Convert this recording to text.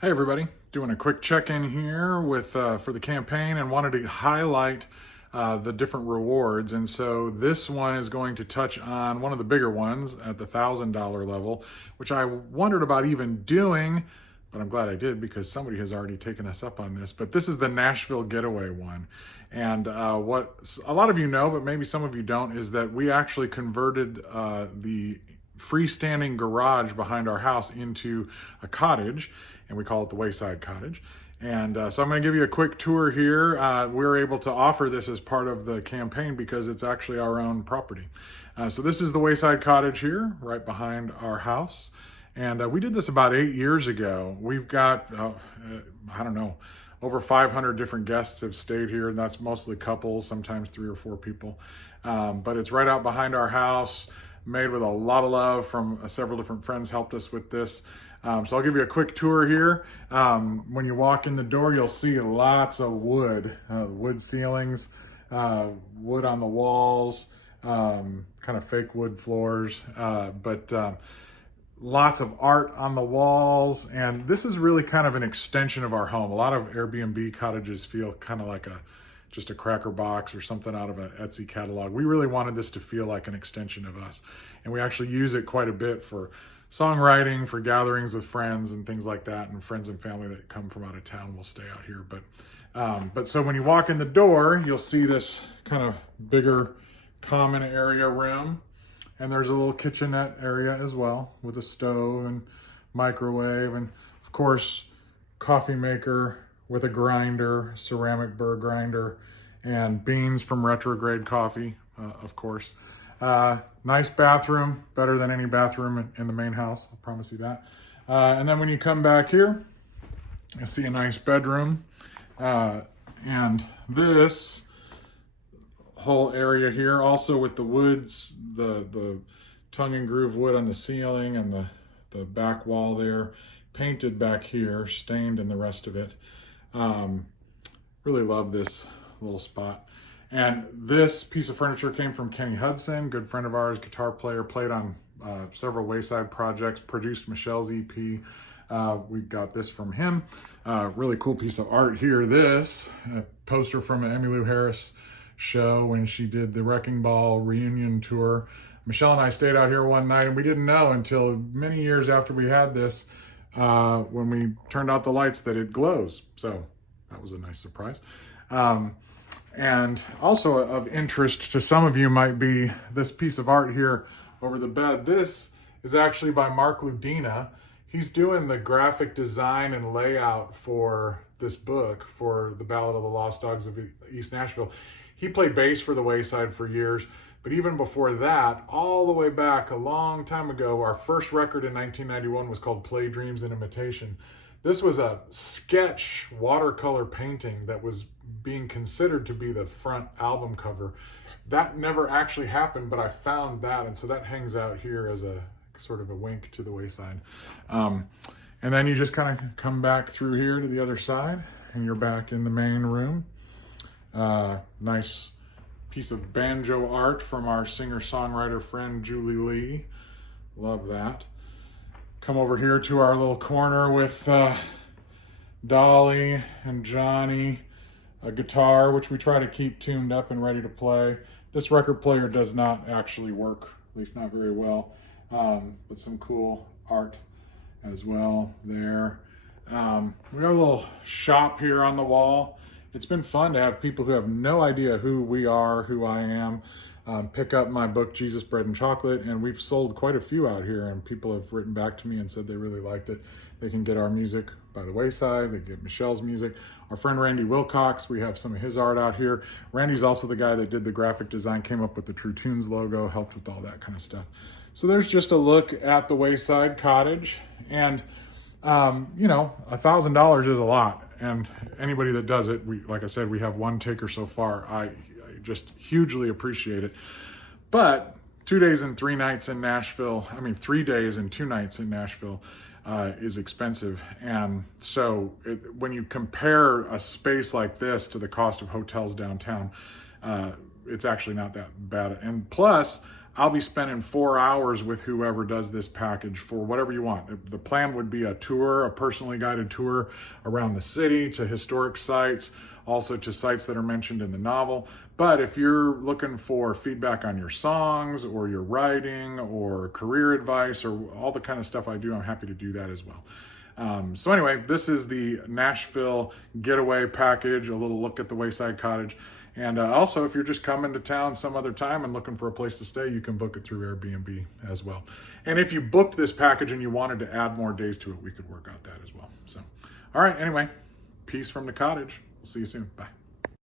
Hey everybody, doing a quick check-in here with for the campaign and wanted to highlight the different rewards. And so this one is going to touch on one of the bigger ones at the $1,000 level, which I wondered about even doing, but I'm glad I did because somebody has already taken us up on this. But this is the Nashville Getaway one. And what a lot of you know, but maybe some of you don't, is that we actually converted the freestanding garage behind our house into a cottage, and we call it the Wayside Cottage. And so I'm going to give you a quick tour here. We're able to offer this as part of the campaign because it's actually our own property. So this is the Wayside Cottage here, right behind our house. And we did this about 8 years ago. We've got, I don't know, over 500 different guests have stayed here, and that's mostly couples, sometimes 3 or 4 people. But it's right out behind our house, made with a lot of love from several different friends helped us with this. So I'll give you a quick tour here. When you walk in the door, you'll see lots of wood, wood ceilings, wood on the walls, kind of fake wood floors, but lots of art on the walls. And this is really kind of an extension of our home. A lot of Airbnb cottages feel kind of like just a cracker box or something out of an Etsy catalog. We really wanted this to feel like an extension of us. And we actually use it quite a bit for songwriting, for gatherings with friends and things like that. And friends and family that come from out of town will stay out here. But so when you walk in the door, you'll see this kind of bigger common area room. And there's a little kitchenette area as well with a stove and microwave. And of course, coffee maker with a grinder, ceramic burr grinder, and beans from Retrograde Coffee, of course. Nice bathroom, better than any bathroom in the main house, I promise you that. And then when you come back here, you see a nice bedroom. And this whole area here, also with the woods, the tongue and groove wood on the ceiling and the back wall there, painted back here, stained in the rest of it. Really love this little spot. And this piece of furniture came from Kenny Hudson, good friend of ours, guitar player, played on several Wayside projects, produced Michelle's EP. We got this from him. Really cool piece of art here. This poster from an Emmylou Harris show when she did the Wrecking Ball reunion tour. Michelle and I stayed out here one night, and we didn't know until many years after we had this, when we turned out the lights, that it glows. So that was a nice surprise. And also of interest to some of you might be this piece of art here over the bed. This is actually by Mark Ludina. He's doing the graphic design and layout for this book, for the Ballad of the Lost Dogs of East Nashville. He played bass for the Wayside for years, but even before that, all the way back a long time ago, our first record in 1991 was called Play Dreams in Imitation. This was a sketch watercolor painting that was being considered to be the front album cover. That never actually happened, but I found that, and so that hangs out here as a sort of a wink to the Wayside. And then you just kind of come back through here to the other side, and you're back in the main room. Nice piece of banjo art from our singer-songwriter friend Julie Lee. Love that. Come over here to our little corner with Dolly and Johnny, a guitar, which we try to keep tuned up and ready to play. This record player does not actually work, at least not very well, but some cool art as well there. We got a little shop here on the wall. It's been fun to have people who have no idea who we are, who I am, pick up my book, Jesus, Bread, and Chocolate, and we've sold quite a few out here, and people have written back to me and said they really liked it. They can get our music by the Wayside, they get Michelle's music. Our friend Randy Wilcox, we have some of his art out here. Randy's also the guy that did the graphic design, came up with the True Tunes logo, helped with all that kind of stuff. So there's just a look at the Wayside Cottage, and $1,000 is a lot. And anybody that does it, like I said, we have one taker so far. I just hugely appreciate it. But 2 days and 3 nights in Nashville, 3 days and 2 nights in Nashville is expensive. And so when you compare a space like this to the cost of hotels downtown, it's actually not that bad. And plus, I'll be spending 4 hours with whoever does this package for whatever you want. The plan would be a tour, a personally guided tour around the city to historic sites, also to sites that are mentioned in the novel. But if you're looking for feedback on your songs or your writing or career advice or all the kind of stuff I do, I'm happy to do that as well. So anyway, this is the Nashville getaway package, a little look at the Wayside Cottage. And also, if you're just coming to town some other time and looking for a place to stay, you can book it through Airbnb as well. And if you booked this package and you wanted to add more days to it, we could work out that as well. So, all right, anyway, peace from the cottage. We'll see you soon. Bye.